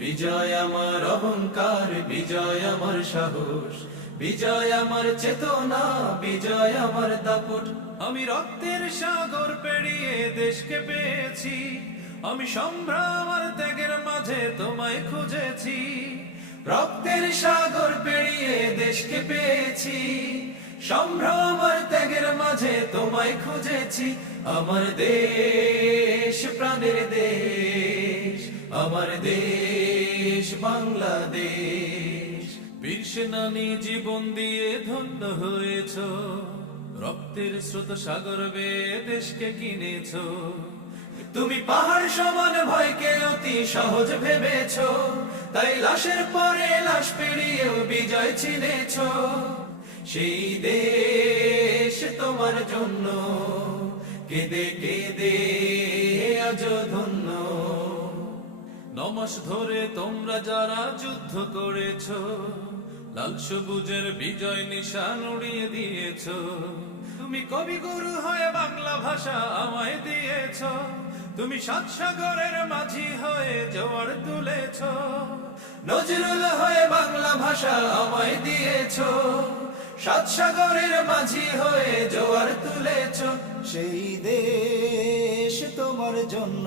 বিজয় আমার অহংকার, বিজয় আমার সাহস, বিজয় আমার চেতনা, বিজয় আমার দাপট। আমি রক্তের সাগর পেরিয়ে দেশকে পেয়েছি, আমি সম্ভ্রম আর ত্যাগের মাঝে তোমায় খুঁজেছি। রক্তের সাগর পেরিয়ে দেশকে পেয়েছি, সম্ভ্রম আর ত্যাগের মাঝে তোমায় খুঁজেছি। আমার দেশ প্রাণের দেশ, আমার দেশ বাংলাদেশ। বীর সেনানী জীবন দিয়ে ধন্য হয়েছ, রক্তের স্রোত সাগর বেয়ে দেশকে কিনেছ। তুমি পাহাড় সমান ভয়কে অতি সহজ ভেবেছ, তাই লাশের পরে লাশ পেরিয়েও বিজয় চিনেছ। সেই দেশ তোমার জন্য কেঁদে কেঁদে আজ ধন্য। 9 মাস ধরে তোমরা যারা যুদ্ধ করেছ, লাল সবুজের বিজয় নিশান উড়িয়ে দিয়েছ। তুমি কবিগুরু হয়ে বাংলা ভাষা আমায় দিয়েছ, তুমি 7 সাগরের মাঝি হয়ে জোয়ার তুলেছ। নজরুল হয়ে বাংলা ভাষা আমায় দিয়েছ, 7 সাগরের মাঝি হয়ে জোয়ার তুলেছ। সেই দেশ তোমার জন্য